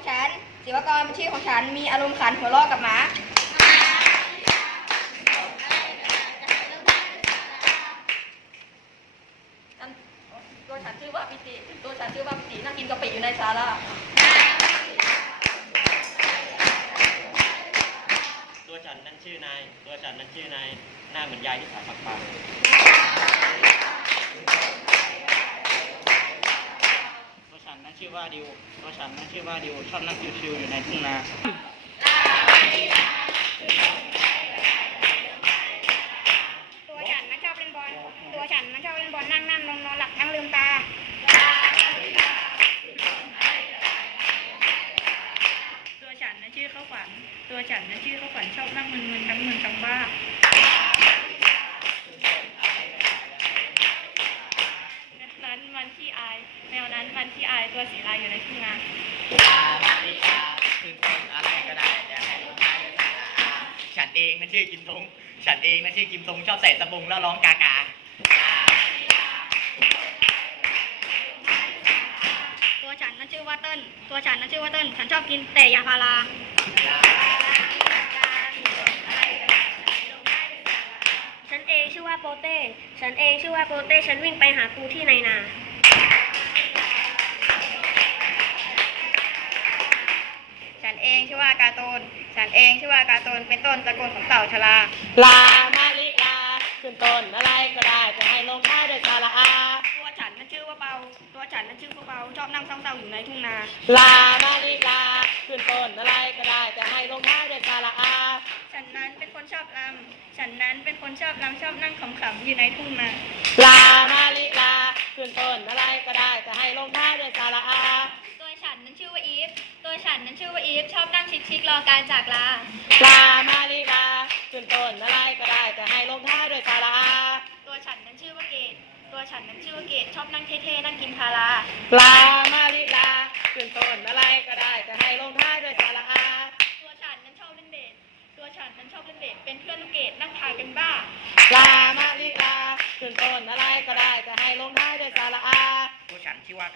ของฉันศิวกรเป็นชื่อของฉัน มีอารมณ์ขันหัวล้อกับหมาตัวฉันชื่อว่าปิติตัวฉันชื่อว่าปิตินั่งกินกาแฟอยู่ในศาลาตัวฉันนั่นชื่อนาย ตัวฉันนั่นชื่อนาย หน้าเหมือนยายที่ขายผักปลา ชื่อว่าดิวตัวฉันนั้นชื่อว่าดิวชอบนั่งชิวๆอยู่ในทุ่งนา ตัวสีลายอยู่ในทุ่งนาคือเป็นอะไรก็ได้แต่ให้ลูกชายเป็นสาระฉันเองนะชื่อกิมทงฉันเองนะชื่อกิมทงชอบใส่สบงแล้วร้องกากาตัวฉันนั้นชื่อว่าเติ้ลตัวฉันนั้นชื่อว่าเติ้ลฉันชอบกินแต่ยาพาราฉันเองชื่อว่าโปเต้ ฉันเองชื่อว่าโปเต้ ฉันวิ่งไปหาครูที่ในนา ว่าการ์ตูน ฉันเองชื่อว่าการ์ตูน เป็นต้นตระกูลของเต่าชลา ลามาลิลาขึ้นต้นอะไรก็ได้จะให้ลงท้ายด้วยสาระอา ตัวฉันนั้นชื่อว่าเปาตัวฉันนั้นชื่อว่าเปาชอบนั่งเศร้าๆอยู่ในทุ่งนา ลามาลิลาขึ้นต้นอะไรก็ได้จะให้ลงท้ายด้วยสาระอา ฉันนั้นเป็นคนชอบลำฉันนั้นเป็นคนชอบลำชอบนั่งขำๆอยู่ในทุ่งนา ลามาลิลาขึ้นต้นอะไรก็ได้จะให้ลงท้ายด้วยสาระอาตัวฉั นนั้นชื่อว่าอีฟ ตัวฉันนั้นชื่อว่าอีฟ ชอบนั่งชิคๆรอการจากลาลามาลิลาขึ้นต้นอะไรก็ได้จะให้ลงท้ายด้วยสาระอาตัวฉันนั้นชื่อว่าเกดตัวฉันนั้นชื่อว่าเกดชอบนั่งเท่ๆนั่งกินพาราลามาลิลาขึ้นต้นอะไรก็ได้จะให้ลงท้ายด้วยสาระอาตัวฉันนั้นชอบเล่นเบสตัวฉันนั้นชอบเล่นเบสเป็นเพื่อนลูกเกดนั่งทายเป็นบ้าลามาลิ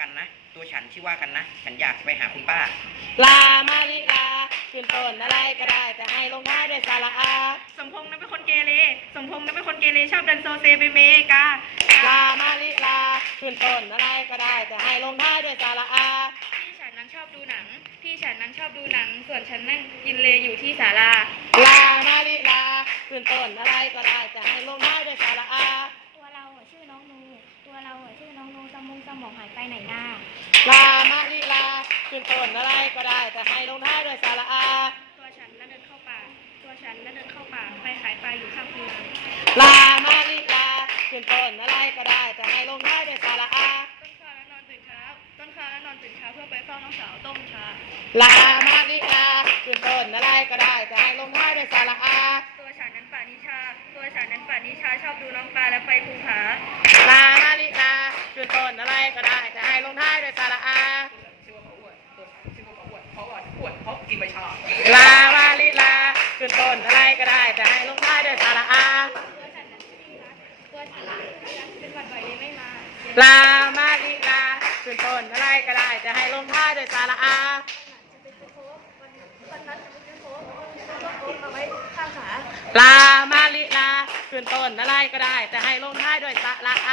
กันนะ ตัวฉันชื่อว่ากันนะ ฉันอยากไปหาคุณป้า ลามาลิลาขึ้นต้นอะไรก็ได้จะให้ลงท้ายด้วยสาระอาสมพงษ์นั้นเป็นคนเกเร สมพงษ์นั้นเป็นคนเกเรชอบเดินโซเซไปเมกาลามาลิลาขึ้นต้นอะไรก็ได้จะให้ลงท้ายด้วยสาระอาพี่ฉันนั้นชอบดูหนัง พี่ฉันนั้นชอบดูหนัง ส่วนฉันนั่งกินเลอยู่ที่ศาลาลามาลิลาขึ้นต้นอะไรก็ได้จะให้ลงท้ายด้วยสาระอาตัวเราอะชื่อน้องนู ตัวเราอะชื่อน้องนู สมองสมองหายไปไหนนาลามาลิลาขึ้นต้นอะไรก็ได้จะให้ลงท้ายด้วยสาระอา ตัวฉันนั้นเดินเข้าป่า ตัวฉันนั้นเดินเข้าป่า ไปขายปลาอยู่ข้างคูลามาลิลาขึ้นต้นอะไรก็ได้จะให้ลงท้ายด้วยสาระอา ต้นข้าวนั้นนอนตื่นเช้า ต้นข้าวนั้นนอนตื่นเช้าเพื่อไปเฝ้าน้องสาวต้มชา ลามาลิลา ให้ลยด้วยสาระอาลามาลิลาขึ้นต้นอะไรก็ได้จะให้ลงท้ายด้วยสาระอาลามาลิลาขึ้นต้นอะไรก็ได้จะให้ลงท้ายด้วยสาระอาลามาลิลาขึ้นต้นอะไรก็ได้จะให้ลงท้ายด้วยสาระอา